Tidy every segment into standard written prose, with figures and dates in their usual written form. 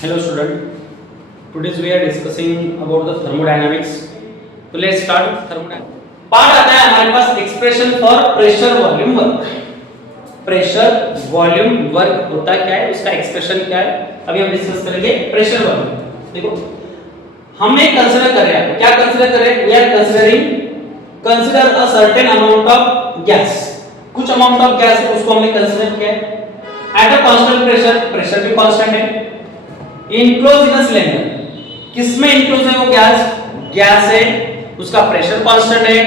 Hello student. Today we are discussing about the thermodynamics. तो let's start thermodynamics. Part आता है हमारे पास expression for pressure volume work. Pressure volume work होता क्या है, उसका एक्सप्रेशन क्या है, अभी हम डिस्कस करेंगे. प्रेशर वॉल्यूम देखो हम एक कंसीडर कर रहे हैं, क्या कंसीडर कर रहे हैं, we are consider a certain amount of gas. कुछ अमाउंट ऑफ गैस है उसको हमने कंसीडर किया है at a constant pressure. Pressure भी कांस्टेंट है. Enclose in a cylinder. किसमें इनक्लोज है वो गैस है, उसका प्रेशर कांस्टेंट है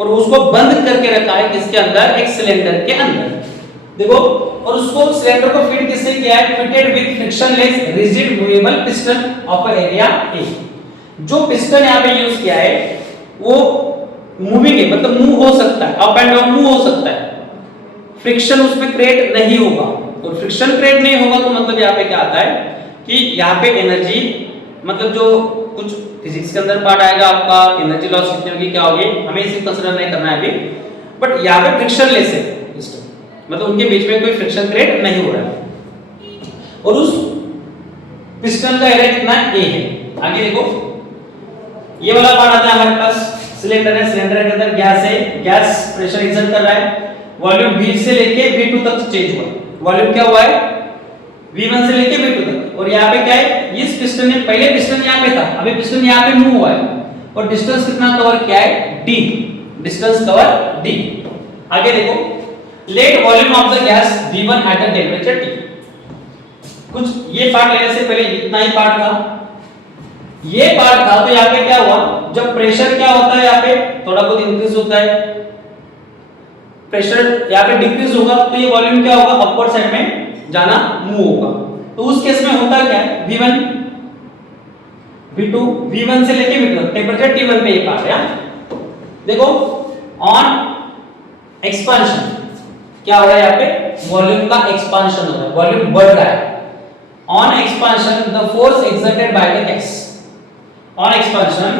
और उसको बंद करके रखा है किसके अंदर, एक सिलेंडर के अंदर. देखो और उसको सिलेंडर को फिट किससे किया है, fitted with frictionless rigid movable piston of area A. जो पिस्टन यहां पे यूज किया है वो मूविंग है, मतलब मूव हो सकता है, अप एंड डाउन मूव हो सकता है. फ्रिक्शन उसमें क्रिएट नहीं होगा और फ्रिक्शन क्रिएट नहीं होगा तो मतलब यहां पे क्या आता है कि यहाँ पे एनर्जी, मतलब जो कुछ फिजिक्स के अंदर पार्ट आएगा आपका, एनर्जी लॉस कितनी होगी, क्या होगी, हमें इसे कंसीडर नहीं करना है अभी. बट यहाँ पे फ्रिक्शन लेस है, मतलब उनके बीच में कोई फ्रिक्शन क्रिएट नहीं हो रहा है. और उस पिस्टन का एरिया कितना ए है. आगे देखो ये वाला पार्ट आता है हमारे पास, सिलेंडर है, सिलेंडर के अंदर गैस है, गैस प्रेशर एक्सर्ट कर रहा है. वॉल्यूम V से लेके V2 तक चेंज हुआ. वॉल्यूम क्या हुआ है, V1 से लेके V2 तक. और यहाँ पे क्या है, इस पिस्टन ने, पहले पिस्टन यहाँ पे था, अभी पिस्टन यहाँ पे मूव हुआ है और डिस्टेंस कितना कवर किया है, D. Distance cover D. आगे देखो let volume of the gas V1 at a temperature T. कुछ ये पार्ट लेने से पहले इतना ही पार्ट था, ये पार्ट था. तो यहाँ पे क्या हुआ, जब प्रेशर क्या होता है, यहाँ पे थोड़ा बहुत इंक्रीज होता है, प्रेशर यहाँ पे डिक्रीज होगा तो ये वॉल्यूम क्या होगा, अपवर्ड साइड में जाना, मूव होगा. तो उस केस में होता क्या है, V1 V2 V1 से लेके V2 टेंपरेचर T1 पे ये पार्ट है. देखो ऑन एक्सपांशन क्या हो रहा है, यहाँ पे वॉल्यूम का एक्सपांशन हो रहा है, वॉल्यूम बढ़ रहा है. On expansion the force exerted by the gas. On expansion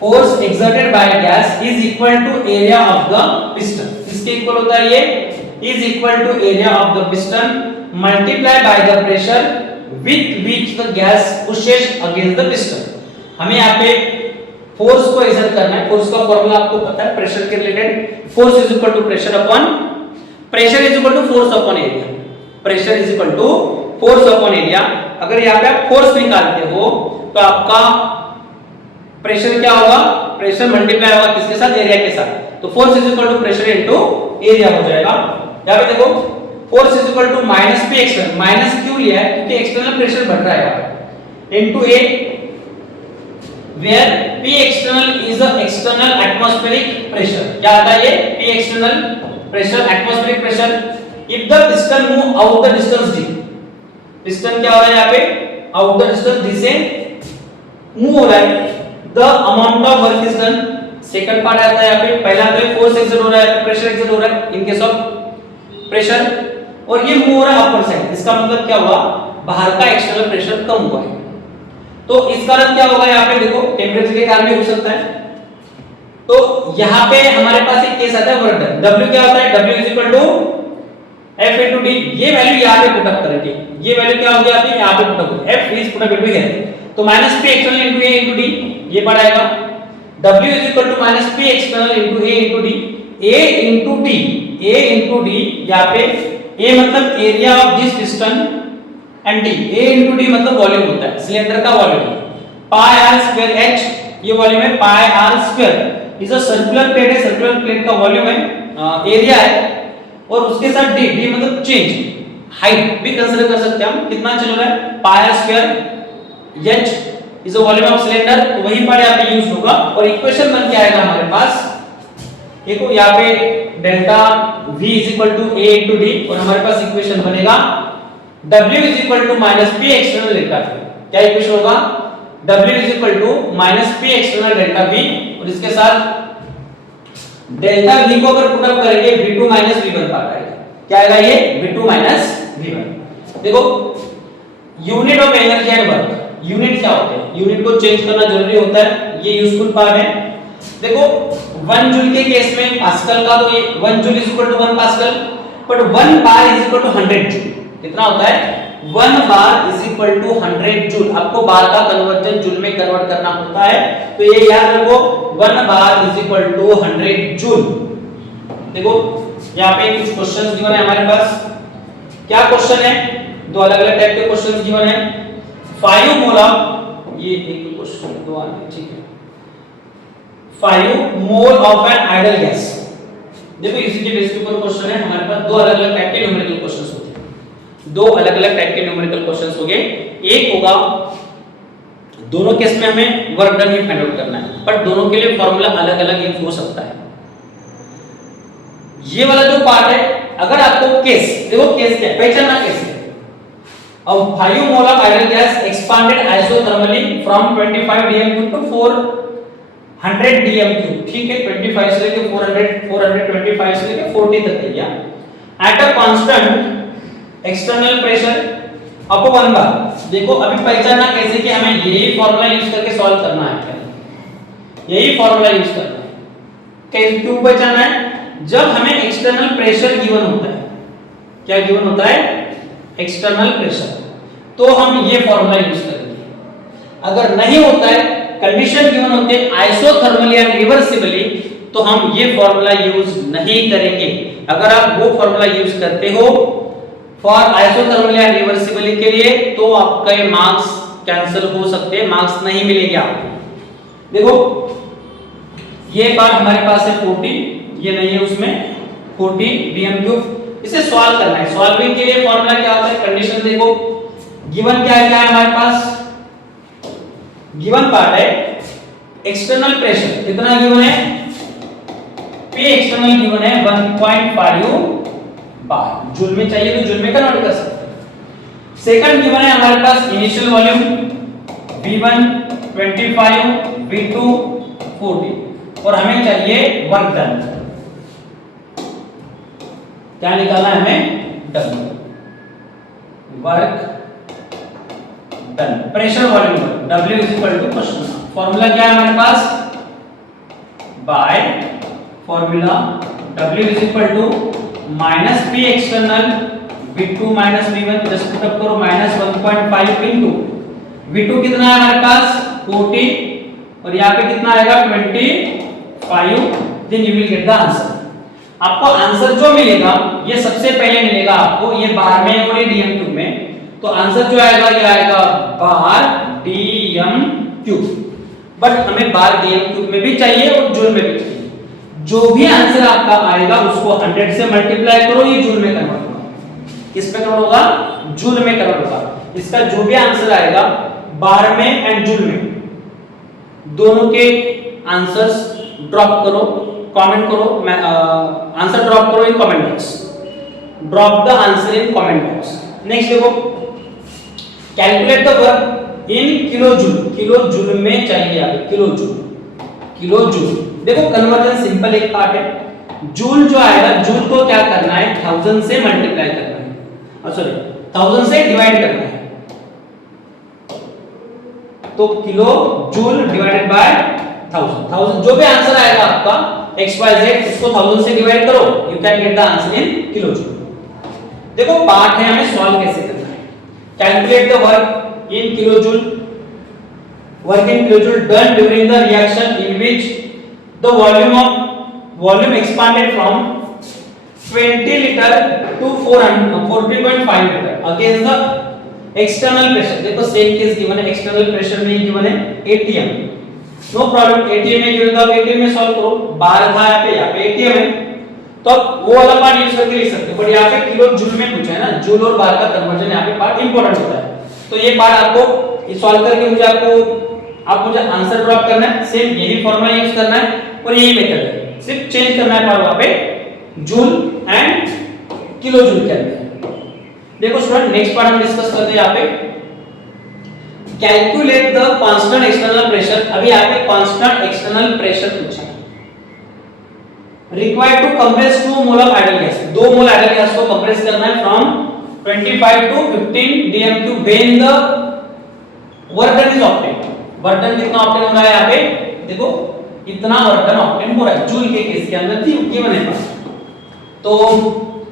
force exerted by gas is equal to area of the piston. किसके इक्वल होता है, ये is equal to area of the piston multiply by the pressure with which the gas pushes against the piston. हमें यहाँ पे force को exert करना है. फोर्स का फॉर्मूला आपको पता है प्रेशर के related, force is equal to pressure upon, pressure is equal to force upon area. Pressure is equal to force upon area. अगर यहाँ पे आप फोर्स निकालते हो तो आपका प्रेशर क्या होगा, प्रेशर मल्टीप्लाई होगा किसके साथ, एरिया के साथ. तो force is equal to pressure into area हो जाएगा. यहाँ पे देखो force is equal to minus P external. Minus क्यों लिया है, क्योंकि एक्सटर्नल प्रेशर बढ़ रहा है यहाँ पे, into A where P external is a external atmospheric pressure. क्या आता है ये, P external pressure, atmospheric pressure. If the piston move out the distance d, piston क्या हो रहा है यहाँ पे, आउट द डिस्टेंस d से मूव हो रहा है, the amount of work is done. Second part आता है यहाँ पे, पहला तो फोर्स एक्सर्ट हो रहा है, प्रेशर एक्सर्ट हो रहा है इन केस ऑफ प्रेशर, और ये मूव हो रहा है अपर साइड. इसका मतलब क्या हुआ, बाहर का एक्सटर्नल प्रेशर कम हुआ है. तो इस कारण क्या होगा, यहाँ पे देखो टेंपरेचर के कारण भी हो सकता है. तो यहाँ पे हमारे पास एक केस आता है वर्क डन. W क्या होता है, W is equal to F into D. ये वैल्यू यहाँ पे पुट अप करेंगे, ये वैल्यू क्या होगी आपकी, यहाँ पे put up, F is put up into here. तो minus P external into A into D ये पड़ेगा. W is equal to minus P external into A into D. A into D, A into D, यहाँ पे A मतलब area of this piston and D, A into D मतलब volume होता है, cylinder का volume. Pi r square h, ये volume है, pi r square is a circular plate है, सर्कुलर प्लेट का वॉल्यूम है, एरिया है. और उसके साथ d, d मतलब चेंज, हाइट भी कंसीडर कर सकते हैं हम, कितना चल रहा है, pi r square h is a volume of cylinder. तो वही पार्ट यहाँ पे यूज होगा और इक्वेशन बन के आएगा हमारे पास. देखो यहाँ पे delta v is equal to a into d और हमारे पास इक्वेशन बनेगा w is equal to minus p external delta v. क्या इक्वेशन होगा, w is equal to minus p external delta v और इसके साथ डेल्टा v को अगर पुट अप करेंगे v2 माइनस v1 पार्ट आएगा. क्या आएगा ये, v2 माइनस v1. देखो unit of energy and work, unit क्या होते हैं, यूनिट को चेंज करना जरूरी होता है, ये यूजफुल पार्ट है. देखो 1 जूल के केस में पास्कल का, तो ये 1 joule is equal to 1 pascal, but 1 bar is equal to 100 joule. कितना होता है, 1 bar is equal to 100 joule. आपको बार का कन्वर्जन जूल में कन्वर्ट करना होता है, तो ये याद रखो 1 bar is equal to 100 joule. देखो यहाँ पे कुछ क्वेश्चंस गिवन है हमारे पास। क्या क्वेश्चन है? दो अलग अलग टाइप के क्वेश्चंस गिवन है। 5 मोल ऑफ, ये एक क्वेश्चन दो आने, ठीक है। 5 mole of an ideal gas. देखो इसी के बेस के ऊपर क्वेश्चन है हमारे पास। दो अलग अलग टाइप के न्यूमेरिकल क्वेश्चंस होते हैं, दो अलग अलग टाइप के न्यूमेरिकल क्वेश्चंस हो गए। एक होगा, दोनों केस में हमें वर्क डन ही फाइंड आउट करना है, बट दोनों के लिए फॉर्मूला अलग अलग यूज हो सकता है। ये वाला जो पार्ट है, अगर आपको केस, देखो केस क्या है, पहचानना कैसे है। अब 5 mole of ideal gas expanded isothermally from 25 dm³ to 400 dm³, ठीक है। 25 से लेके 400, 425 से लेके 40 तक है या eight a constant external pressure up 1 बार। देखो अभी पहचानना कैसे कि हमें यही फार्मूला यूज करके सॉल्व करना है, यही फार्मूला यूज करना है। कैसे, क्यों पहचानना है? जब हमें एक्सटर्नल प्रेशर गिवन होता है, क्या गिवन होता है? एक्सटर्नल प्रेशर, तो हम ये फार्मूला यूज करेंगे। अगर नहीं होता है, कंडीशन गिवन होते हैं आइसोथर्मली या रिवर्सिबली, तो हम ये फार्मूला यूज नहीं करेंगे। अगर आप वो फार्मूला यूज करते हो फॉर आइसोथर्मल या रिवर्सिबली के लिए, तो आपके मार्क्स कैंसिल हो सकते हैं, मार्क्स नहीं मिलेंगे आपको। देखो ये पार्ट हमारे पास है 40, ये नहीं है उसमें 40 dm³। इसे सॉल्व करना है। सॉल्विंग के लिए फार्मूला क्या होता है? कंडीशन देखो, गिवन क्या है हमारे पास? गिवन पार्ट है एक्सटर्नल प्रेशर, कितना गिवन है? P एक्सटर्नल गिवन है 1.5 बार। जूल में चाहिए तो जूल में कन्वर्ट कर सकते हैं। सेकंड गिवन है हमारे पास इनिशियल वॉल्यूम V1 25, V2 40, और हमें चाहिए वर्क डन। क्या निकालना है हमें? Done, work done, pressure volume W is equal to question. Formula क्या है हमारे पास? By formula W is equal to minus P external V2 minus V1, just put up करो, माइनस 1.5 इनटू V2 कितना है हमारे पास? 40, और यहाँ पे कितना आएगा? 25। Then you will get the answer. आपको आंसर जो मिलेगा ये सबसे पहले मिलेगा आपको, ये बार में और ये dm³ में, तो आंसर जो आएगा ये आएगा बार dm³। बट हमें बार dm³ में भी चाहिए और जूल में भी चाहिए। जो भी आंसर आपका आएगा उसको 100 से मल्टीप्लाई करो, ये जूल में कन्वर्ट होगा। किस में कन्वर्ट होगा? जूल में कन्वर्ट होगा। इसका जो भी आंसर आएगा बार में एंड जूल में, दोनों के आंसर्स ड्रॉप करो, कमेंट करो, आंसर ड्रॉप करो in comment box, drop the answer in comment box. Next देखो, calculate the work in kilo joule. Kilo joule में चाहिए आपको, किलो जूल, किलो जूल। देखो कन्वर्जन सिंपल एक पार्ट है। जूल जो आएगा, जूल को क्या करना है? 1000 से मल्टीप्लाई करना है, सॉरी 1000 से डिवाइड करना है, तो किलो जूल डिवाइडेड बाय 1000। जो भी आंसर आएगा आपका XYZ, उसको 1000 से डिवाइड करो, you can get the answer in kilo joule. देखो पार्ट है, हमें सॉल्व कैसे करना है। Calculate the work in kilo joule. Work in kilo joule done during the reaction in which the volume expanded from 20 litre to 40.5 litre against the external pressure. देखो same case given है, external pressure में given है ATM। No problem, ATM में given था, ATM में solve करो। बार था यहाँ पे ATM है, तो अब वो वाला पार्ट यूज करके लिख सकते हो, बट यहाँ पे किलो जूल में पूछा है ना, जूल और बार का कन्वर्जन यहाँ पे पार्ट इंपॉर्टेंट होता है। तो ये पार्ट आपको सॉल्व करके मुझे आंसर ड्रॉप करना है। सेम यही फॉर्मूला यूज करना है और यही मेथड है, सिर्फ चेंज करना है पार्ट वहां पे जूल एंड किलो जूल के अंदर। देखो स्टूडेंट, नेक्स्ट पार्ट हम डिस्कस करते हैं यहाँ पे calculate the constant external pressure. अभी यहाँ पे कांस्टेंट एक्सटर्नल प्रेशर पूछा है। Required to compress 2 mole of ideal gas. 2 mole ideal gas को कंप्रेस करना है from 25 to 15 dm³ when the work done is obtained. Work done कितना ऑब्टेन हो रहा है यहाँ पे? देखो इतना वर्क डन ऑब्टेन हो रहा है जूल के केस के अंदर थी गिवन है। तो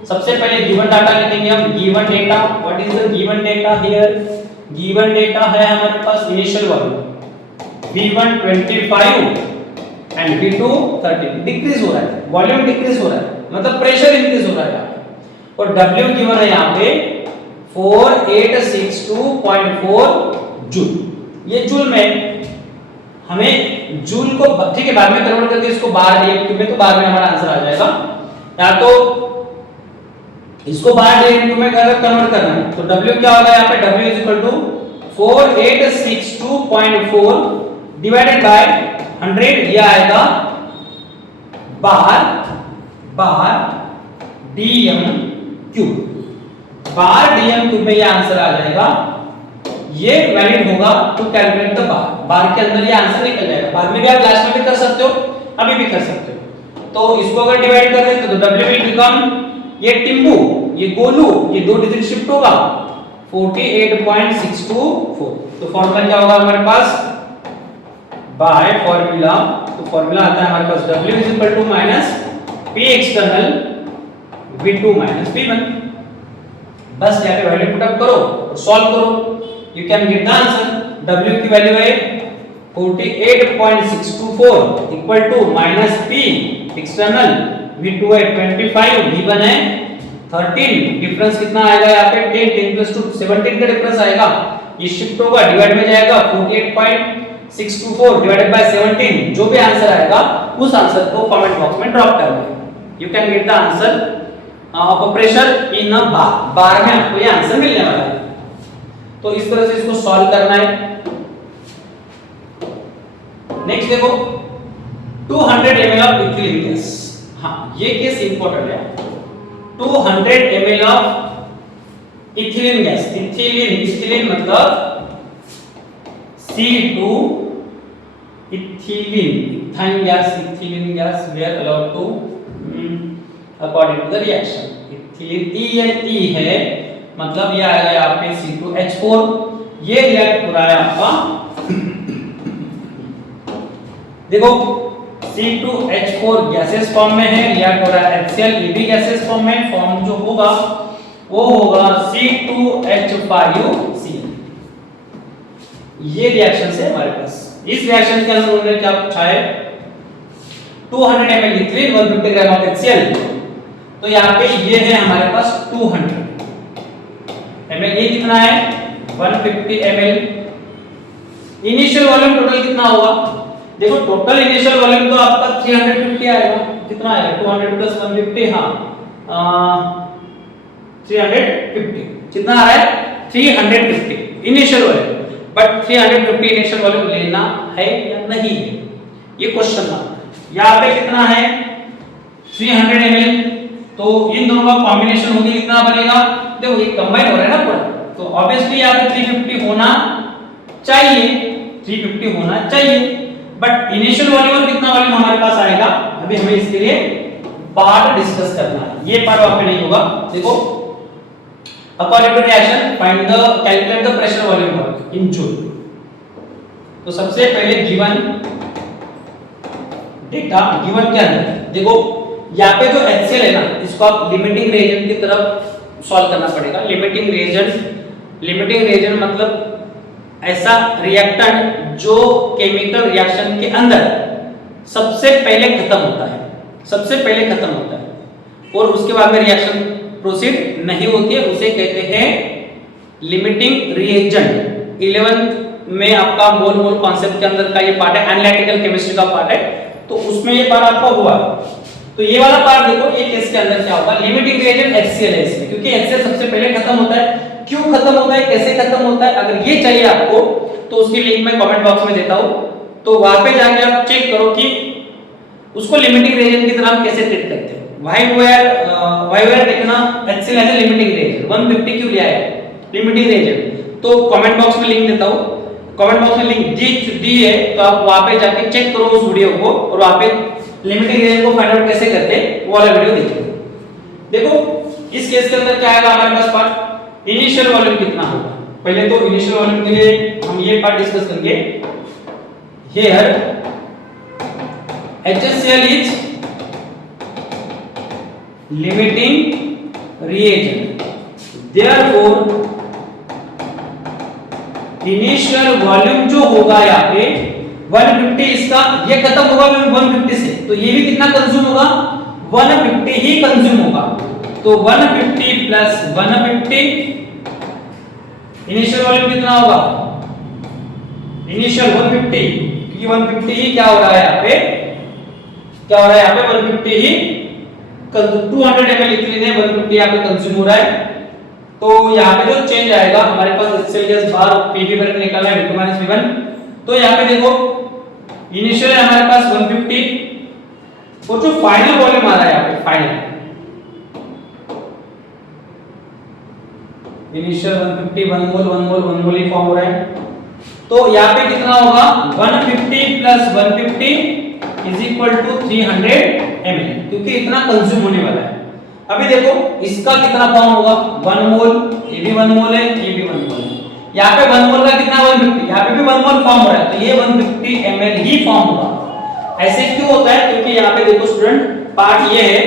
सबसे पहले गिवन डाटा लिखेंगे हम, given data. What is the given data here? Given data है हमारे पास initial volume V1 25 and V2 30। Decrease हो रहा है, वॉल्यूम डिक्रीज हो रहा है, मतलब प्रेशर इंक्रीज हो रहा है यहाँ पे। और W गिवन है यहाँ पे 4862.4 जूल। ये जूल में हमें जूल को ठीक है बाद में कन्वर्ट करके इसको बार डीएमक्यू में, तो बार में हमारा आंसर आ जाएगा। या तो इसको बार डीएमक्यू में कन्वर्ट करना है तो W क्या होगा यहाँ पे? W is equal to 4862.4 divided by 100, यह आएगा बार डीएमक्यू। बार डीएमक्यू में यह आंसर आ जाएगा। ये वैलिड होगा टू कैलकुलेट द बार। बार के अंदर ये आंसर निकल जाएगा। बाद में भी आप लास्ट में भी कर सकते हो, अभी भी कर सकते हो। तो इसको अगर डिवाइड कर दें तो W विल बिकम, ये टिम्बू, ये गोलू, ये 2 डिजिट शिफ्ट होगा 48.624। तो फॉर्मूला क्या होगा हमारे पास? बाय फॉर्मूला, तो फॉर्मूला आता है हमारे पास W is equal to minus P external V2 minus P1। बस यहाँ पे वैल्यू पुट अप करो और सॉल्व करो, you can get the answer. W की वैल्यू है 48.624 equal to minus P external V2 है 25, V1 है 13। डिफरेंस कितना आएगा यहाँ पे? 10 प्लस 2 17 का डिफरेंस आएगा। ये शिफ्ट होगा, डिवाइड में जाएगा 48.624 डिवाइडेड बाय 17। जो भी आंसर आएगा उस आंसर को कमेंट बॉक्स में ड्रॉप करना है। You can get the answer of pressure in a bar. Bar में आपको ये आंसर मिलने वाला है। तो इस तरह से इसको सॉल्व करना है। नेक्स्ट देखो 200 ml ऑफ इथिलीन गैस। हाँ, ये केस इंपॉर्टेंट है। 200 ml of ethylene gas. Ethylene मतलब C2 ethylene, ethylene gas were allowed to according to the reaction. Ethylene E है, मतलब ये आएगा यहाँ पे C2H4। ये रिएक्ट हो रहा है आपका, देखो C2H4 गैसेस फॉर्म में है, रिएक्ट हो रहा है HCl, ये भी गैसेस फॉर्म में। फॉर्म जो होगा वो होगा C2H5Cl। ये रिएक्शन से हमारे पास, इस रिएक्शन के अंदर उन्होंने क्या पूछा है? 200 ml ethylene 150 gram of HCl। तो यहाँ पे ये है हमारे पास 200 ml। ये कितना है? 150 ml। इनिशियल वॉल्यूम टोटल कितना होगा? देखो टोटल इनिशियल वॉल्यूम तो आपका 350 आएगा। कितना आएगा? 200 प्लस 150, हाँ 350। कितना आ रहा है? 350 initial volume. But 350 initial volume लेना है या नहीं है, ये क्वेश्चन था। यहाँ पे कितना है? 300 ml। तो इन दोनों का कॉम्बिनेशन होगी, कितना बनेगा? देखो ये कंबाइन हो रहा है ना पूरा, तो ऑब्वियसली यहाँ पे 350 होना चाहिए, 350 होना चाहिए। बट इनिशियल वॉल्यूम कितना वॉल्यूम हमारे पास आएगा? अभी हमें इसके लिए पार्ट डिस्कस करना है, ये पार्ट वहां पे नहीं होगा। देखो according to reaction find the calculate the pressure volume work in joule. तो सबसे पहले गिवन डेटा, गिवन के अंदर देखो यहाँ पे जो HCl है ना, इसको आप लिमिटिंग रिएजेंट की तरफ सॉल्व करना पड़ेगा। लिमिटिंग रिएजेंट मतलब ऐसा रिएक्टेंट जो केमिकल रिएक्शन के अंदर सबसे पहले खत्म होता है, और उसके बाद में रिएक्शन प्रोसीड नहीं होती है, उसे कहते हैं लिमिटिंग रिएजेंट। 11th में आपका मोल कॉन्सेप्ट के अंदर का ये पार्ट है, एनालिटिकल केमिस्ट्री का पार्ट है, तो उसमें ये पार्ट आपका हुआ। तो ये वाला पार्ट देखो, ये केस के अंदर क्या होगा? लिमिटिंग रिएजेंट HCl है इसमें, क्योंकि HCl सबसे पहले खत्म होता है। क्यों खत्म होता है, कैसे खत्म होता है, अगर ये चाहिए आपको तो उसकी लिंक मैं कमेंट बॉक्स में देता हूं, तो वहां पे जाके आप चेक करो कि उसको लिमिटिंग रिएजेंट की तरह हम कैसे ट्रीट करते हैं। Why we are taken HCl as a limiting reagent. 150 क्यों लिया है लिमिटिंग रिएजेंट? तो कमेंट बॉक्स में लिंक देता हूं, कमेंट बॉक्स में लिंक दी है, तो आप वहां पे जाके चेक करो उस वीडियो को, और वहां पे लिमिटिंग रिएजेंट को फाइंड आउट कैसे करते हैं वो वाला वीडियो देखिए। देखो इस केस के अंदर क्या आएगा हमारे पास पार्ट? इनिशियल वॉल्यूम कितना होगा? पहले तो इनिशियल वॉल्यूम के लिए हम ये पार्ट डिस्कस करेंगे। Here HCl is limiting reagent. Therefore initial volume जो होगा यहाँ पे 150, इसका ये खत्म होगा 150 से, तो ये भी कितना कंज्यूम होगा, 150 ही कंज्यूम होगा। तो 150 प्लस 150, इनिशियल वॉल्यूम कितना होगा, इनिशियल 150, क्योंकि 150 ही क्या हो रहा है यहाँ पे, क्या हो रहा है यहाँ पे 150 ही 200 ml इथिलीन है, 150 यहाँ पे कंज्यूम हो रहा है। तो यहाँ पे जो चेंज आएगा हमारे पास एक्सेल गैस बाहर पीवी पर निकालना है V2 V1। तो यहाँ पे देखो इनिशियल है हमारे पास 150 और जो फाइनल वॉल्यूम आ रहा है यहाँ पे फाइनल इनिशियल 150 1 मोल ही फॉर्म हो रहा है। तो यहाँ पे कितना होगा 150 plus 150 is equal to 300 ml, क्योंकि इतना कंज्यूम होने वाला है। अभी देखो इसका कितना फॉर्म होगा 1 मोल, ये भी 1 मोल है, ये भी 1 मोल है। यहाँ पे 1 मोल का कितना 150, यहाँ पे भी 1 मोल फॉर्म हो रहा है, तो ये 150 ml ही फॉर्म होगा। ऐसे क्यों होता है, क्योंकि यहाँ पे देखो स्टूडेंट पार्ट ये है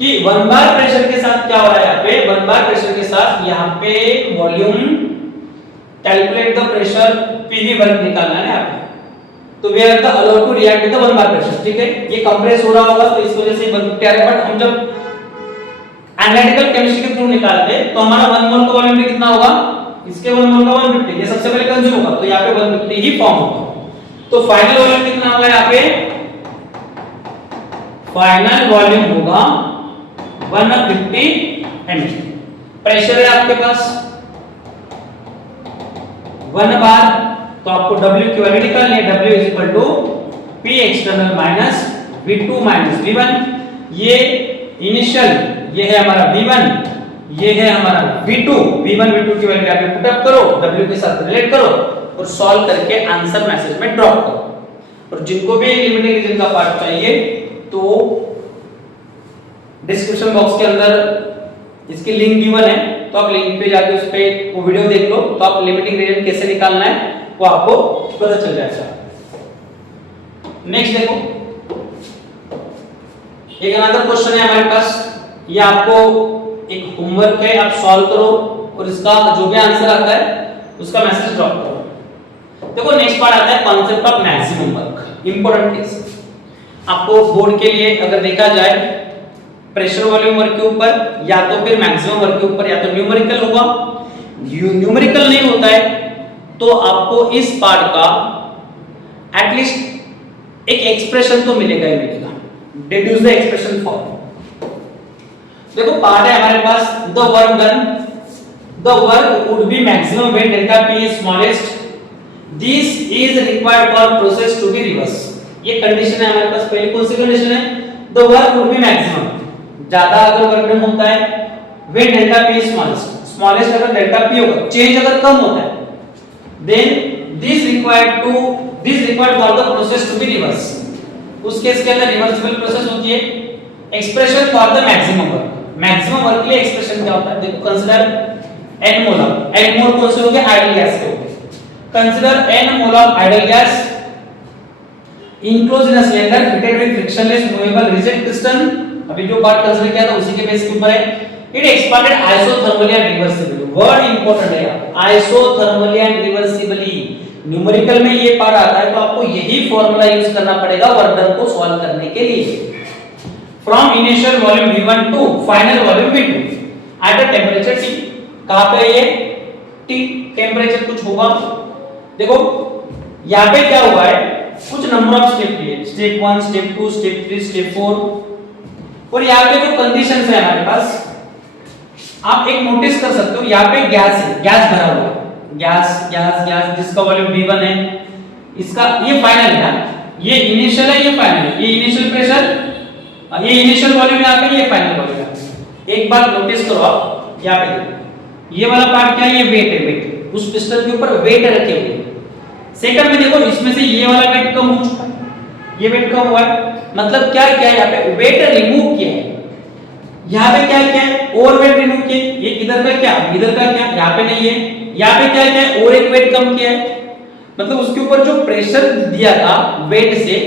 कि 1 बार प्रेशर के साथ क्या हो रहा है, यहाँ पे 1 बार प्रेशर के साथ यहाँ पे volume calculate the pressure PV work निकालना है यहाँ पे। तो we are the allowed to react with the 1 bar pressure, ठीक है। ये कंप्रेस हो रहा होगा तो इस वजह से 150 आ रहा है, बट हम जब एनालिटिकल केमिस्ट्री के थ्रू निकालते हैं तो हमारा 1 मोल का वॉल्यूम भी कितना होगा, इसके 1 मोल का 150, ये सबसे पहले कंज्यूम होगा, तो यहाँ पे 150 ही फॉर्म होगा। तो फाइनल वॉल्यूम कितना होगा यहाँ पे, फाइनल वॉल्यूम होगा 150 ml। प्रेशर है आपके पास 1 बार, तो आपको W की वैल्यू निकालनी है, W is equal to P external minus V2 minus V1। ये इनिशियल, ये है हमारा V1, ये है हमारा V2, V1 V2 की वैल्यू आप पुट अप करो, W के साथ रिलेट करो और सॉल्व करके आंसर मैसेज में ड्रॉप करो। और जिनको भी लिमिटिंग रीजन का पार्ट चाहिए तो डिस्क्रिप्शन बॉक्स के अंदर इसकी लिंक गिवन है, तो आप लिंक पे जाके उस पे वो वीडियो देख लो, तो आप लिमिटिंग रीजन कैसे निकालना है वो आपको पता चल जाएगा। नेक्स्ट देखो, एक अनदर क्वेश्चन है हमारे पास, ये आपको एक होमवर्क है, आप सॉल्व करो और इसका जो भी आंसर आता है उसका मैसेज ड्रॉप करो। देखो नेक्स्ट पार्ट आता है concept of maximum work, important case. आपको बोर्ड के लिए अगर देखा जाए प्रेशर वॉल्यूम वर्क के ऊपर या तो फिर मैक्सिमम वर्क के ऊपर या तो न्यूमेरिकल होगा, न्यूमेरिकल नहीं होता है तो आपको इस पार्ट का एटलीस्ट एक एक्सप्रेशन तो मिलेगा ही मिलेगा, डिड्यूस द एक्सप्रेशन फॉर्म। देखो पार्ट है हमारे पास, the work done, the work would be maximum when delta P is smallest, this is required for process to be reverse. ये कंडीशन है हमारे पास, पहली कौन सी कंडीशन है, the work would be maximum, ज्यादा अगर वर्क डन होता है when delta P is smallest, smallest अगर डेल्टा P होगा, चेंज अगर कम होता है, then this required for the process to be reverse, उस केस के अंदर रिवर्सिबल प्रोसेस होती है। Expression for the maximum work, maximum work के लिए एक्सप्रेशन क्या होता है, देखो consider n mole of, n mole कौन से हो गए, आइडियल गैस के हो गए, consider n mole of ideal gas enclosed in a cylinder fitted with frictionless movable rigid piston. अभी जो पार्ट कंसीडर किया था उसी के बेस के ऊपर है। It expanded isothermally and reversibly, word important है, आइसोथर्मली एंड रिवर्सिबली। न्यूमेरिकल में ये पार्ट आता है तो आपको यही फार्मूला यूज करना पड़ेगा वर्क डन को सॉल्व करने के लिए। From initial volume V1 to final volume V2 at a temperature T, कहां पे ये T टेंपरेचर कुछ होगा। देखो यहां पे क्या हुआ है, कुछ नंबर ऑफ स्टेप लिए, स्टेप 1 स्टेप 2 स्टेप 3 स्टेप 4, और यहां पे जो कंडीशंस है हमारे पास आप एक नोटिस कर सकते हो, यहां पे गैस है, गैस भरा हुआ है, गैस जिसका वॉल्यूम V1 है, इसका ये फाइनल है, ये इनिशियल है, ये फाइनल है, ये इनिशियल प्रेशर, ये इनिशियल वॉल्यूम यहाँ पे, ये फाइनल वॉल्यूम है। एक बात नोटिस करो आप, यहाँ पे देखो ये वाला पार्ट क्या है, ये वेट है, वेट उस पिस्टन के ऊपर वेट रखे हुए। सेकंड में देखो इसमें से ये वाला वेट कम हो चुका है, ये वेट कम हुआ है, मतलब क्या क्या है यहाँ पे वेट रिमूव किया है, यहाँ पे क्या क्या है और वेट रिमूव किया, ये इधर का क्या इधर का क्या यहाँ पे नहीं है, यहाँ पे क्या क्या है और एक वेट कम किया है, मतलब उसके ऊपर जो प्रेशर दिया था वेट से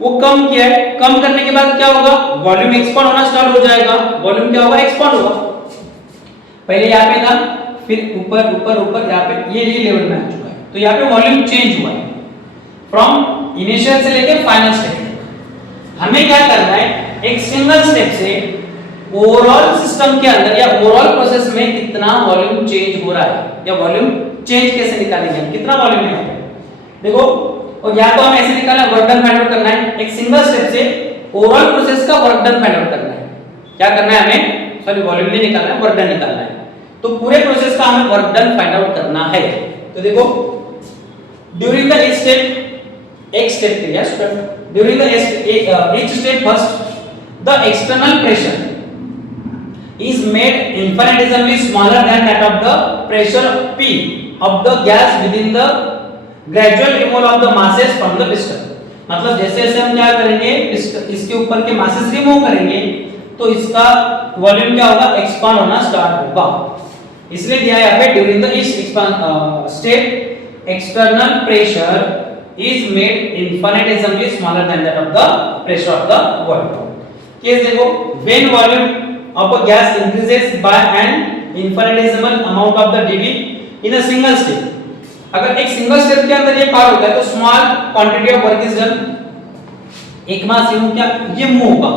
वो कम किया है। कम करने के बाद क्या होगा, वॉल्यूम एक्सपांड होना स्टार्ट हो जाएगा, वॉल्यूम क्या होगा एक्सपांड होगा, पहले यहाँ पे था, फिर ऊपर ऊपर ऊपर यहाँ पे ये लेवल में आ चुका है। तो यहाँ पे वॉल्यूम चेंज हुआ है फ्रॉम इनिशियल से लेके फाइनल स्टेप तक। हमें क्या करना है, एक सिंगल स्टेप से ओवरऑल सिस्टम के अंदर या ओवरऑल प्रोसेस में कितना वॉल्यूम चेंज हो रहा है या वॉल्यूम चेंज कैसे निकालेंगे, कितना वॉल्यूम है यहाँ पे देखो। और या तो हम ऐसे निकालना, वर्क डन फाइंड आउट करना है, एक सिंगल स्टेप से ओवरऑल प्रोसेस का वर्क डन फाइंड आउट करना है। क्या करना है हमें, सॉरी वॉल्यूम नहीं निकालना है, वर्क डन निकालना है। तो पूरे प्रोसेस का हमें वर्क डन फाइंड आउट करना है। तो देखो ड्यूरिंग द एक स्टेप के yes during the each step first the external pressure is made infinitesimally smaller than that of the pressure P of the gas within the gradual removal of the masses from the piston। मतलब जैसे जैसे हम क्या करेंगे, इसके ऊपर के masses remove करेंगे तो इसका वॉल्यूम क्या होगा, एक्सपांड होना स्टार्ट होगा। इसलिए दिया है यहाँ पे during the each step external pressure is made infinitesimally smaller than that of the pressure of the water। Case देखो, when volume of a gas increases by an infinitesimal amount of the dV in a single step, अगर एक single step के अंदर ये पार होता है तो small quantity of work is done, एक मास ये क्या ये मूव होगा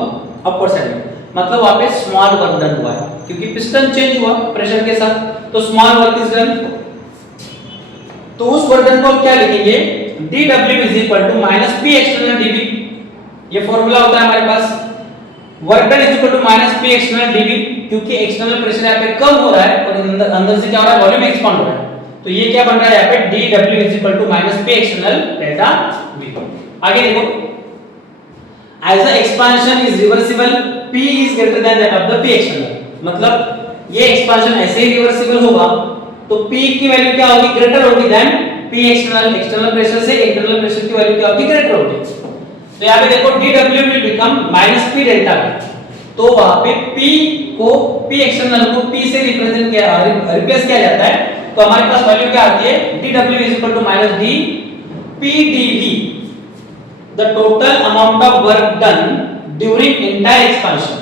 अपवर्ड साइड में, मतलब वहां पे स्मॉल वर्क डन हुआ है क्योंकि पिस्टन चेंज हुआ प्रेशर के साथ, तो स्मॉल वर्क इज डन। तो उस वर्क डन को क्या लिखेंगे, dW is equal to minus P external dV। ये फॉर्मूला होता है हमारे पास, work done is equal to minus P external dV, क्योंकि एक्सटर्नल प्रेशर यहाँ पे कम हो रहा है और अंदर से क्या हो रहा है, वॉल्यूम एक्सपांड हो रहा है। तो ये क्या बन रहा है यहाँ पे, dW is equal to minus P external delta V। आगे देखो, as the expansion is reversible P is greater than that of the P external, मतलब ये एक्सपांशन ऐसे ही रिवर्सिबल होगा तो P की वैल्यू क्या होगी, ग्रेटर होगी than P external. External pressure से इंटरनल प्रेशर की वैल्यू क्या होगी, ग्रेटर होगी। तो यहाँ पे देखो dW will become minus P delta V। तो वहां पे P को P एक्सटर्नल को P से रिप्रेजेंट किया, रिप्लेस किया जाता है। तो हमारे पास वैल्यू क्या आती है, dW is equal to minus d P dV, the total amount of work done during entire expansion।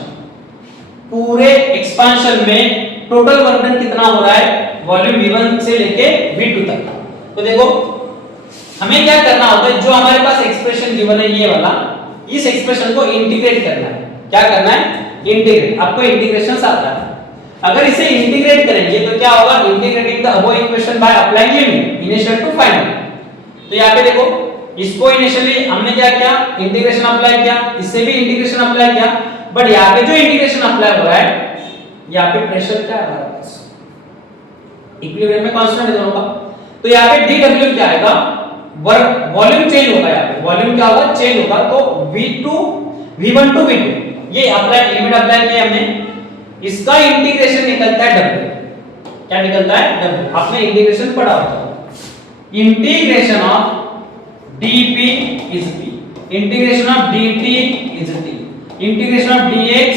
पूरे एक्सपांशन में टोटल वर्क डन कितना हो रहा है, वॉल्यूम V1 से लेके V2 तक। तो देखो हमें क्या करना होता है, जो हमारे पास एक्सप्रेशन गिवन है ये वाला, इस एक्सप्रेशन को इंटीग्रेट करना है। क्या करना है, इंटीग्रेट। आपको इंटीग्रेशन आता है, अगर इसे इंटीग्रेट करेंगे तो क्या होगा, integrating the above equation by applying limit initial to final. तो यहाँ पे देखो इसको इनिशियली हमने क्या किया, इंटीग्रेशन अप्लाई किया, इससे भी इंटीग्रेशन अप्लाई किया, बट यहाँ पे जो इंटीग्रेशन अप्लाई हो रहा है, यहाँ पे प्रेशर क्या है हमारे पास, इक्विलिब्रियम में कांस्टेंट है दोनों का। तो यहाँ पे dW क्या आएगा, वर्क वॉल्यूम चेंज होगा, यहाँ पे वॉल्यूम क्या होगा, चेंज होगा। तो V1 टू V2 ये अप्लाई लिमिट अप्लाई किया हमने, इसका इंटीग्रेशन निकलता है W। क्या निकलता है, W। आपने इंटीग्रेशन पढ़ा होगा, integration of dP is P, integration of dt is t, integration of dx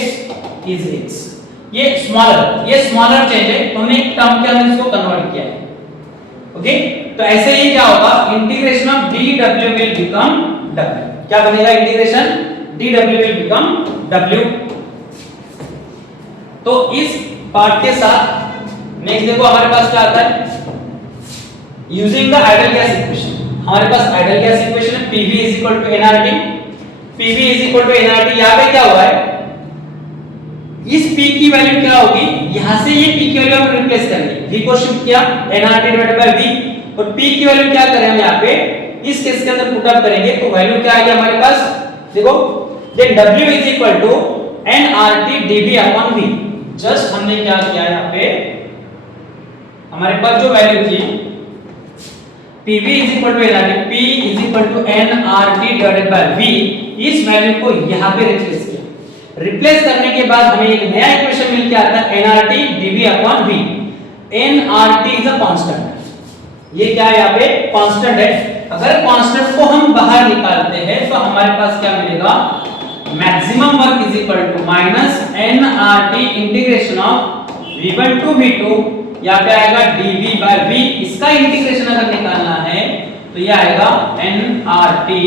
is x। ये स्मॉलर चेंज है, तो हमने एक टर्म के अंदर इसको कन्वर्ट किया है। ओके, तो ऐसे ही क्या होगा, integration of dW will become W। क्या बनेगा, integration dW will become W। तो इस पार्ट के साथ नेक्स्ट देखो हमारे पास क्या आता है, using the ideal gas equation. हमारे पास आइडियल गैस इक्वेशन है PV is equal to nRT। PV is equal to nRT, यहाँ पे क्या हुआ है, इस P की वैल्यू क्या होगी, यहां से ये P की वैल्यू हम रिप्लेस करेंगे, V को शिफ्ट किया nRT डिवाइडेड बाय V, और P की वैल्यू क्या करें हम यहाँ पे इस केस के अंदर पुट अप करेंगे, तो वैल्यू क्या आएगी हमारे पास, देखो then W is equal to nRT dV upon V। Just हमने क्या किया यहाँ पे, हमारे पास जो वैल्यू थी PV is equal to nRT, P is equal to nRT divided by V, इस वैल्यू को यहाँ पे रिप्लेस किया। रिप्लेस करने के बाद हमें एक नया इक्वेशन मिल के आता है nRT dV upon V। nRT is a constant, ये क्या है यहाँ पे कांस्टेंट है। अगर कांस्टेंट को हम बाहर निकालते हैं तो हमारे पास क्या मिलेगा, maximum work is equal to minus nRT integration of V1 to V2, यहाँ पे आएगा dV by V। इसका इंटीग्रेशन अगर निकालना है तो ये आएगा nRT,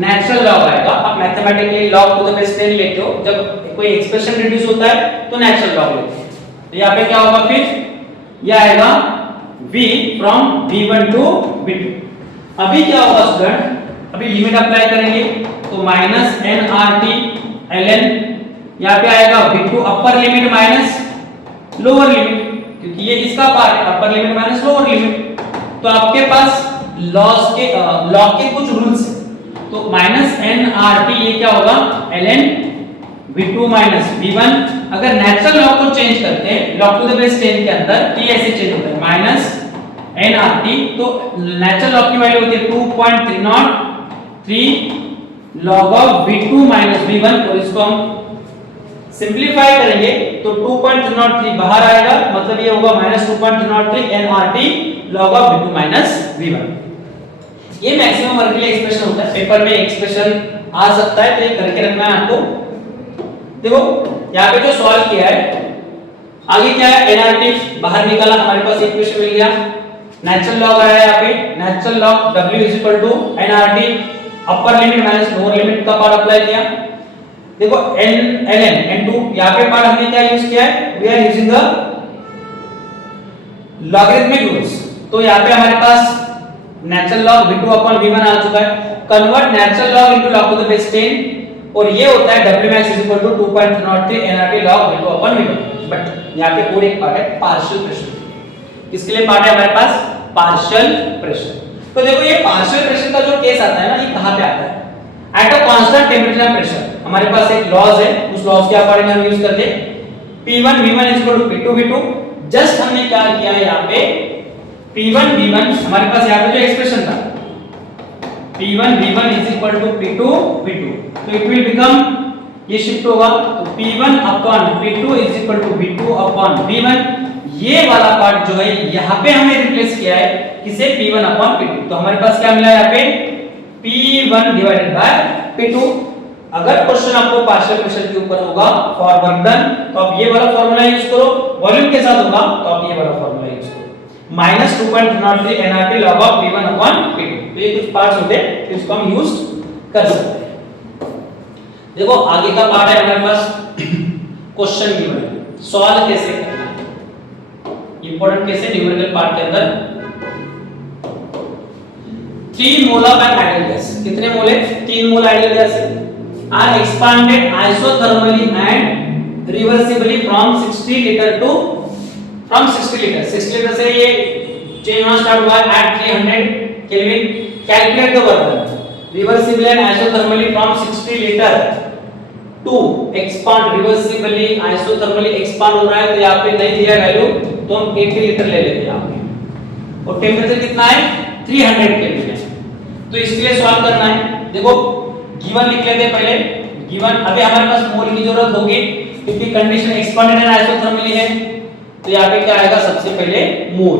नेचुरल लॉग आएगा। आप mathematically log to the base 10 लेते हो, जब कोई एक्सप्रेशन रिड्यूस होता है तो नेचुरल लॉग लेते हैं। तो यहाँ पे क्या होगा फिर, यह आएगा v from v1 to v2। अभी क्या होगा स्टूडेंट, अभी लिमिट अप्लाई करेंगे तो माइनस nRT ln, यहाँ पे आएगा v2 अपर लिमिट माइनस लोअर लिमिट, क्योंकि ये इसका पार्ट है, अपर लिमिट माइनस लोअर लिमिट। तो आपके पास लॉग के कुछ रूल्स हैं, तो माइनस nRT ये क्या होगा ln v2 माइनस v1। अगर नेचुरल लॉग को चेंज करते हैं लॉग टू द बेस 10 के अंदर, तो ये ऐसे चेंज होता है माइनस nRT, तो नेचुरल लॉग की वैल्यू होती है 2.303 log of v2 minus v1, और इसको हम सिंपलीफाई करेंगे तो 2.303 बाहर आएगा, मतलब ये होगा minus 2.303 nRT log of v2 minus v1। ये मैक्सिमम वर्क के लिए एक्सप्रेशन होता है, पेपर में एक्सप्रेशन आ सकता है, तो ये करके रखना है आपको। देखो यहाँ पे जो सॉल्व किया है, आगे क्या है, nRT बाहर निकाला, हमारे पास इक्वेशन मिल गया, नेचुरल लॉग आया यहाँ पे, natural log w is equal to nRT upper limit minus lower limit का पार्ट अप्लाई किया। देखो ln n2 यहाँ पे पार्ट हमने क्या यूज किया है, we are using the logarithmic rules. तो यहाँ पे हमारे पास natural log v2 upon v1 आ चुका है, convert natural log into log to the base 10, और ये होता है w max is equal to 2.303 nRT log v2 upon v1। But यहाँ पे और एक पार्ट है पार्शियल प्रेशर, किसके लिए पार्ट है हमारे पास, पार्शियल प्रेशर। तो देखो ये पार्शियल प्रेशर का जो केस आता है ना, ये कहां पे आता है, at a constant temperature and pressure. हमारे पास एक लॉज है, उस लॉज के अकॉर्डिंग हम यूज करते हैं P1 V1 is equal to P2 V2। Just हमने क्या किया है यहाँ पे, P1 V1 हमारे पास यहाँ पे जो एक्सप्रेशन था P1 V1 is equal to P2 V2, तो इट विल बिकम, ये शिफ्ट होगा तो P1 upon P2 is equal to V2 upon V1। ये वाला पार्ट जो है यहाँ पे हमें रिप्लेस किया है किसे, P1 अपॉन P2। तो हमारे पास क्या मिला यहाँ पे, P1 डिवाइडेड बाय P2। अगर क्वेश्चन आपको पार्शियल प्रेशर के ऊपर होगा फॉर वर्क डन, तो आप ये वाला फार्मूला यूज करो, वॉल्यूम के साथ होगा तो आप ये वाला फार्मूला यूज करो, minus 2.303 nRT log of P1 upon P2। तो ये कुछ पार्ट्स होते हैं, तो इसको हम यूज कर सकते हैं। देखो आगे का पार्ट है हमारे पास, क्वेश्चन गिवन है, सॉल्व कैसे करना है, इंपॉर्टेंट कैसे, न्यूमेरिकल पार्ट के अंदर 3 मोल ऑफ एन आइडियल गैस, कितने मोल है, 3 मोल आइडियल गैस है, are expanded isothermally and reversibly from 60 liter to, from 60 liter 60 liter से ये चेंज होना स्टार्ट हुआ at 300 kelvin. Calculate the work done, reversibly and isothermally from 60 liter to expand, reversibly isothermally expand हो रहा है, तो यहाँ पे नहीं दिया वैल्यू, तो हम 80 लीटर ले लेते हैं यहाँ पे, और टेम्परेचर कितना है 300 केल्विन है। तो इसके लिए सॉल्व करना है, देखो गिवन लिख लेते हैं पहले, गिवन अभी हमारे पास मोल की जरूरत होगी क्योंकि कंडीशन एक्सपांडेड एंड आइसोथर्मली है, तो यहाँ पे क्या आएगा, सबसे पहले मोल,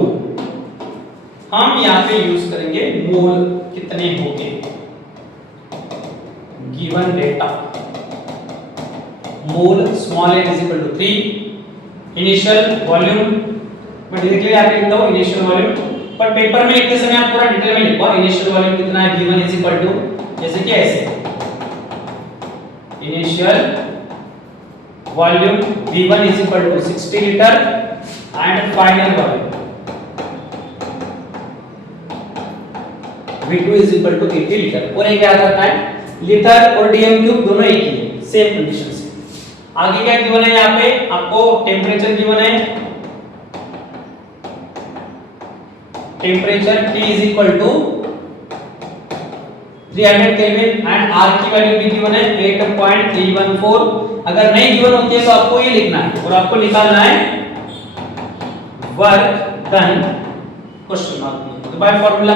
हम यहाँ पे यूज करेंगे मोल कितने होंगे, given data mole small n is equal to 3, initial volume मैं डायरेक्टली यहाँ पे लिखता हूँ इनिशियल वॉल्यूम, पर पेपर में लिखते समय आप पूरा डिटेल में लिखो, इनिशियल वॉल्यूम कितना है, गिवन इज इक्वल टू, जैसे कि ऐसे initial volume V1 is equal to 60 liter and final volume V2 is equal to 80 liter। और एक याद रखना है, लीटर और डीएम क्यूब दोनों एक ही है, सेम कंडीशन से। आगे क्या गिवन है, यहाँ पे आपको टेम्परेचर गिवन है, temperature T is equal to 300 kelvin and R की वैल्यू भी गिवन है 8.314। अगर नहीं गिवन होती है तो आपको ये लिखना है और आपको निकालना है वर्क डन क्वेश्चन मार्क, तो बाय फार्मूला।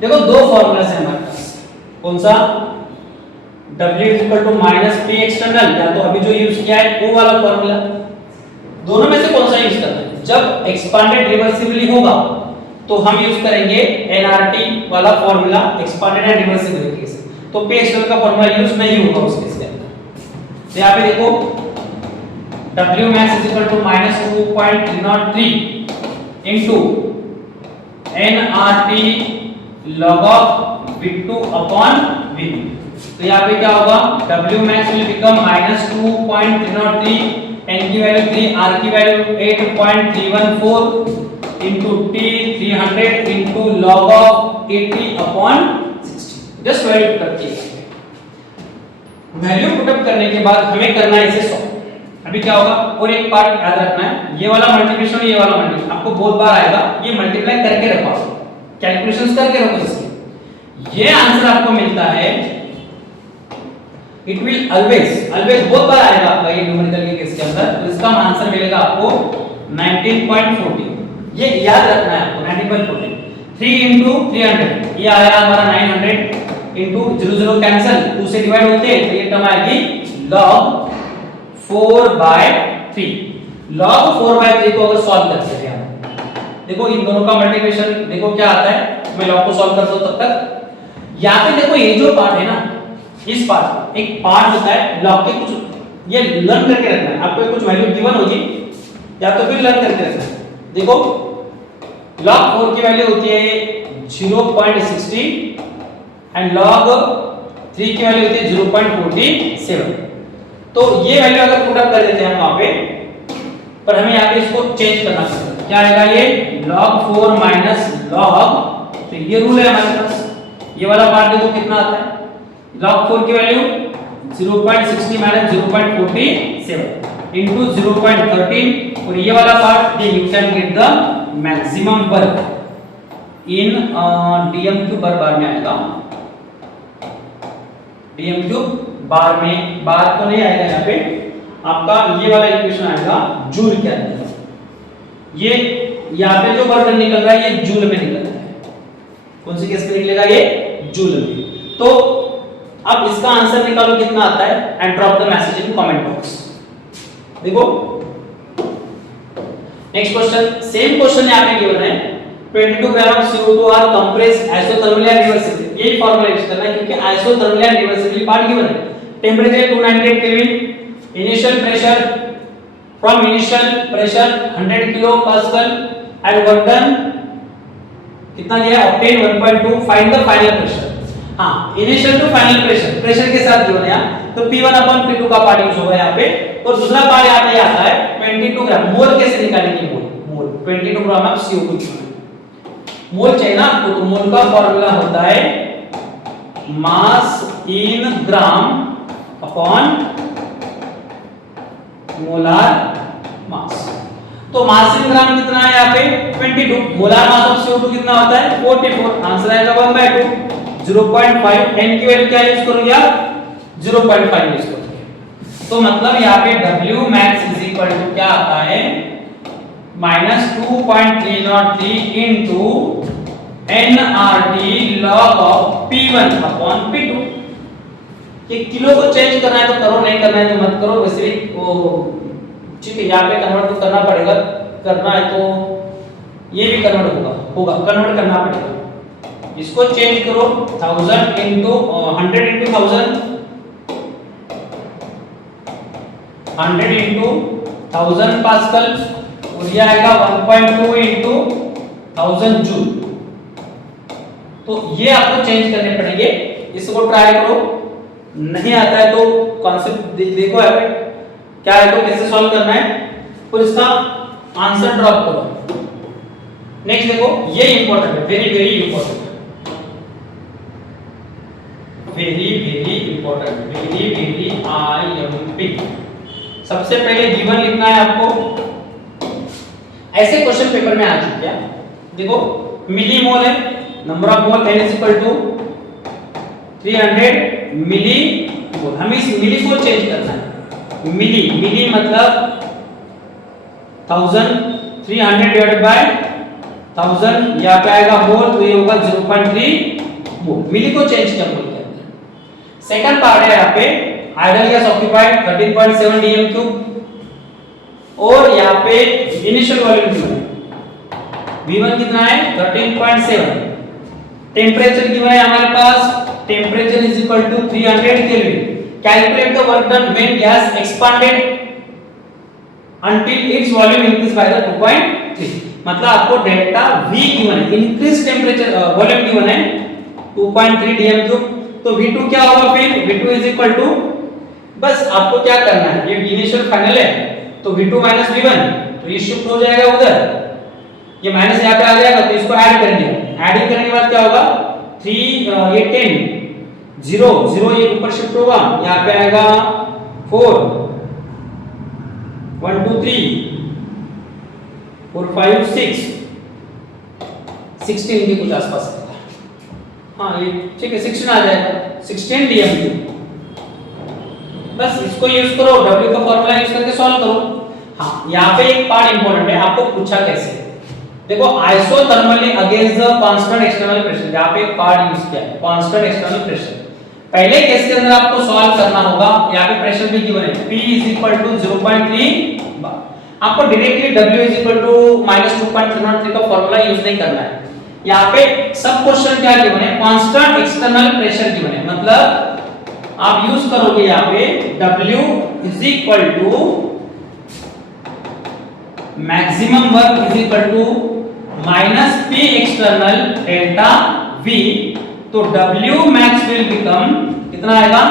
देखो दो फार्मूलास है हमारे पास, कौन सा, W is equal to minus P external, या तो अभी जो यूज किया है वो वाला फार्मूला, दोनों में से कौन सा यूज करना है। जब एक्सपांडेड रिवर्सिबली होगा तो हम यूज करेंगे nRT वाला formula, expanded and reversible case, तो P एक्सटर्नल का फार्मूला यूज नहीं होगा उस केस के अंदर। तो यहाँ पे देखो W max is equal to minus 2.303 into nRT log of V2 upon V, तो यहाँ पे क्या होगा, W max will become -2.303, n की वैल्यू 3, r की value 8.314 into t 300 into log of 80/60। Just value put up कीजिए। वैल्यू पुट अप करने के बाद हमें करना है इसे सॉल्व। अभी क्या होगा, और एक पार्ट याद रखना है, ये वाला मल्टीप्लिकेशन, ये वाला मल्टीप्लिकेशन आपको बहुत बार आएगा, ये मल्टीप्लाई करके रखो, कैलकुलेशंस करके रखो इसके। ये आंसर आपको मिलता है, इट विल ऑलवेज बहुत बार आएगा आपका ये न्यूमेरिकल के केस के अंदर, तो इसका आंसर मिलेगा आपको 19.40। ये याद रखना है आपको, 19.40। 3 into 300 ये आया हमारा 900 into 0 कैंसिल, 2 से डिवाइड होते हैं, तो ये टर्म आएगी log 4/3। log 4/3 को अगर सॉल्व करते हैं, देखो इन दोनों का मल्टीप्लिकेशन देखो क्या आता है, मैं log को सॉल्व करता हूं तब तक। यहां पे देखो ये जो पार्ट है ना, इस पार्ट एक पार्ट होता है log के, कुछ ये लर्न करके रखना है आपको, कुछ वैल्यू गिवन होगी या तो फिर लर्न करके रखना है। देखो log 4 की वैल्यू होती है 0.60 एंड log 3 की वैल्यू होती है 0.47। तो ये वैल्यू अगर पुट अप कर देते हैं हम वहां पे, पर हमें यहाँ पे इसको चेंज करना पड़ेगा। क्या आएगा ये log 4 minus log, तो ये रूल है हमारे पास, ये वाला पार्ट देखो कितना आता है, log 4 की वैल्यू 0.60 minus 0.47 into 0.13, और ये वाला पार्ट ये you can get the maximum work in dm cube bar में आएगा, dm क्यूब बार में, बार तो नहीं आएगा यहाँ पे आपका, ये वाला इक्वेशन आएगा जूल के अंदर। ये यहाँ पे जो वर्क निकल रहा है ये जूल में निकल रहा है, कौन सी केस में निकलेगा, ये जूल में। तो अब इसका आंसर निकालो कितना आता है and drop the message in comment box. देखो नेक्स्ट क्वेश्चन, सेम क्वेश्चन यहाँ पे गिवन है, 22 gram of CO2 are compressed isothermally and reversibly. यही फार्मूला यूज करना है क्योंकि isothermally and reversibly part given है। Temperature 298 kelvin, initial pressure from initial pressure 100 kilo pascal and work done कितना दिया है, obtain 1.2, find the final pressure. हां, initial to final pressure के साथ गिवन है, तो P1/P2 का पार्ट यूज होगा यहाँ पे। और दूसरा पार्ट यहाँ पे आता है 22 ग्राम, मोल कैसे निकालेंगे, मोल 22 ग्राम ऑफ CO2 मोल चाहिए ना आपको, तो मोल का फॉर्मूला होता है मास इन ग्राम अपॉन मोलार मास। तो मास इन ग्राम कितना है यहाँ पे 22, मोलार मास ऑफ CO2 कितना होता है 44, आंसर आएगा 1/2, 0.5, n की वैल्यू क्या यूज करोगे आप 0.5 यूज करोगे। तो मतलब यहाँ पे W max क्या आता है -2.303 into nRT log of P1/P2। ये किलो को चेंज करना है तो करो, नहीं करना है तो मत करो, वैसे वो ठीक है, यहाँ पे कन्वर्ट तो करना पड़ेगा, करना है तो ये भी कन्वर्ट होगा कन्वर्ट करना पड़ेगा। इसको चेंज करो 1000 into 100 into 1000, 100 into 1000 पास्कल, और ये आएगा 1.2 into 1000 जूल। तो ये आपको चेंज करने पड़ेंगे, इसको ट्राई करो, नहीं आता है तो कॉन्सेप्ट देखो क्या है तो कैसे सॉल्व करना है, और इसका आंसर ड्रॉप करो। नेक्स्ट देखो, ये इंपॉर्टेंट है, very very important, very very important, very very IMP। सबसे पहले गिवन लिखना है आपको, ऐसे क्वेश्चन पेपर में आ चुके हैं। देखो मिली मोल है, नंबर ऑफ मोल N = 300 मिली मोल, हमें इस मिली को चेंज करना है, मिली मतलब 1000, 300 डिवाइडेड बाय 1000, यहाँ पे आएगा मोल, तो ये होगा 0.3 मोल, मिली को चेंज कर मोल के अंदर। सेकंड पार्ट है यहाँ पे idol gas occupied 13.7 dm cube, और यहाँ पे इनिशियल वॉल्यूम गिवन है, V1 कितना है 13.7, टेंपरेचर गिवन है हमारे पास, temperature = 300 kelvin. Calculate the work done when gas expanded until its volume increased by the 2.3। मतलब आपको डेल्टा V गिवन है, इंक्रीज टेंपरेचर वॉल्यूम गिवन है 2.3 dm क्यूब, तो तो V2 क्या होगा फिर V2 इज इक्वल टू, बस आपको क्या करना है, ये इनिशियल फाइनल है तो V2 माइनस V1, तो ये शिफ्ट हो जाएगा उधर, ये माइनस यहाँ पे आ जाएगा तो इसको ऐड करेंगे, ऐडिंग करने के बाद क्या होगा 3 ये 10 0 0 ये ऊपर शिफ्ट होगा, यहाँ पे आएगा 4 1 2 3 4 5 6 16 के कुछ आसपास है, हाँ ये ठीक है 16 आ जाएगा 16 dm3। बस इसको यूज करो, W का फॉर्मूला यूज करके सॉल्व करो। हाँ यहाँ पे एक पार्ट इंपॉर्टेंट है, आपको पूछा कैसे, देखो isothermally against the constant external pressure, यहाँ पे एक पार्ट यूज किया है कांस्टेंट एक्सटर्नल प्रेशर। पहले केस के अंदर आपको सॉल्व करना होगा, यहाँ पे प्रेशर भी गिवन है P is equal to 0.3 bar, आपको directly W is equal to -2.303 का फॉर्मूला यूज नहीं करना है। यहाँ पे सब क्वेश्चन क्या गिवन है, कांस्टेंट एक्सटर्नल प्रेशर गिवन है, मतलब आप यूज करोगे यहाँ पे W is equal to maximum work is equal to minus P external delta V, तो W max will become कितना आएगा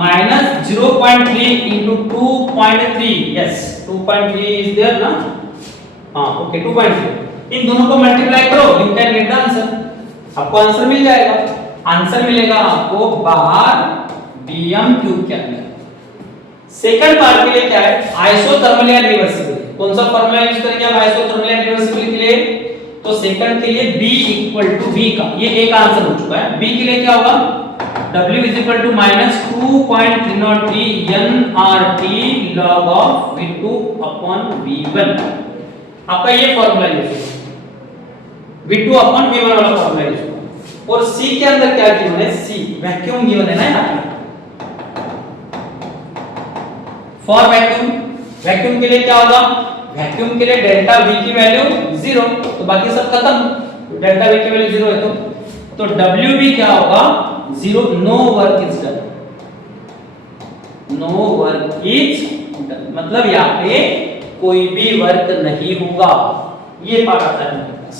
माइनस 0.3 into 2.3, यस 2.3 इज देयर ना, हाँ ओके 2.3, इन दोनों को मल्टीप्लाई करो, you can get the answer, आपको आंसर मिल जाएगा। आंसर मिलेगा आपको बाहर dm क्यूब के अंदर। सेकंड पार्ट के लिए क्या है, आइसोथर्मल या रिवर्सिबल, कौन सा फॉर्मूला यूज करेंगे आप आइसोथर्मल या रिवर्सिबल के लिए, तो सेकंड के लिए B इक्वल टू V का ये एक आंसर हो चुका है। B के लिए क्या होगा, W is equal to minus 2.303 nRT log of V2 upon V1, आपका ये फॉर्मूला यूज होगा, V2 अपॉन V1 वाला फॉर्मूला यूज होगा। और C के अंदर क्या गिवन है, C वैक्यूम गिवन है ना यहाँ पे, फॉर वैक्यूम, वैक्यूम के लिए क्या होगा, वैक्यूम के लिए डेल्टा V की वैल्यू 0, तो बाकी सब खत्म, डेल्टा V की वैल्यू 0 है तो WB क्या होगा 0, no work is done, no work is done, मतलब यहाँ पे कोई भी वर्क नहीं होगा, ये पार्ट आता है हमारे पास।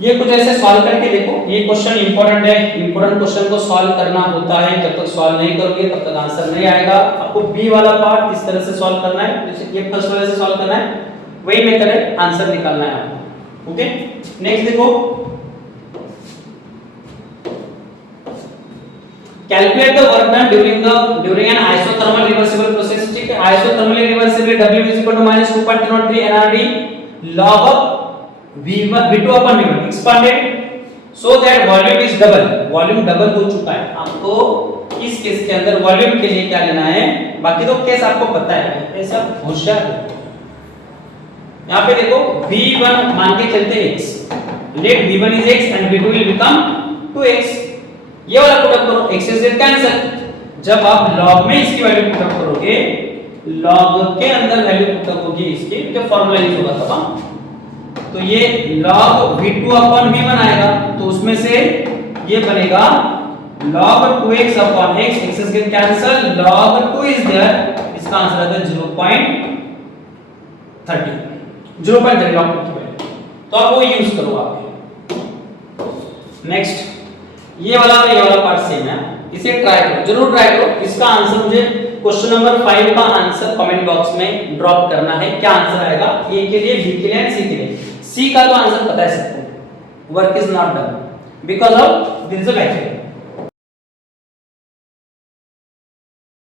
ये कुछ ऐसे सॉल्व करके देखो, ये क्वेश्चन इंपॉर्टेंट है, इंपॉर्टेंट क्वेश्चन को सॉल्व करना होता है, जब तक सॉल्व नहीं करोगे तब तक आंसर नहीं आएगा। आपको बी वाला पार्ट इस तरह से सॉल्व करना है, जैसे ये फर्स्ट वाले से सॉल्व करना है, वही में करें आंसर निकालना है आपको। ओके, नेक्स्ट देखो, calculate the work done during an isothermal reversible process. ठीक है, isothermally reversible W is equal to -2.303 nRT log of V2 upon V1 expanded so that volume is double, volume double हो चुका है। आपको इस case के अंदर वॉल्यूम के लिए क्या लेना है, बाकी तो केस आपको पता है, ऐसा होशियार है। यहाँ पे देखो V1 मान के चलते हैं x, let V1 is x and V2 will become 2x, ये वाला प्रोडक्ट करो, x से z कैंसिल, जब आप log में इसकी वैल्यू पुट अप करोगे, log के अंदर वैल्यू पुट अप होगी इसकी, तो फार्मूला यूज होगा तब, तो ये log V2 upon V1 आएगा, तो उसमें से ये बनेगा log 2x upon x, x is get cancel, log 2 is there, इसका आंसर आता है 0.30 log 2 की वैल्यू, तो आप वो यूज करो आप। नेक्स्ट ये वाला और ये वाला पार्ट सेम है, इसे ट्राई करो, जरूर ट्राई करो। इसका आंसर मुझे क्वेश्चन नंबर 5 का आंसर कमेंट बॉक्स में ड्रॉप करना है, क्या आंसर आएगा ए के लिए, बी के लिए एंड सी के लिए। सी का तो आंसर पता है सबको, work is not done because of this is a vacuum.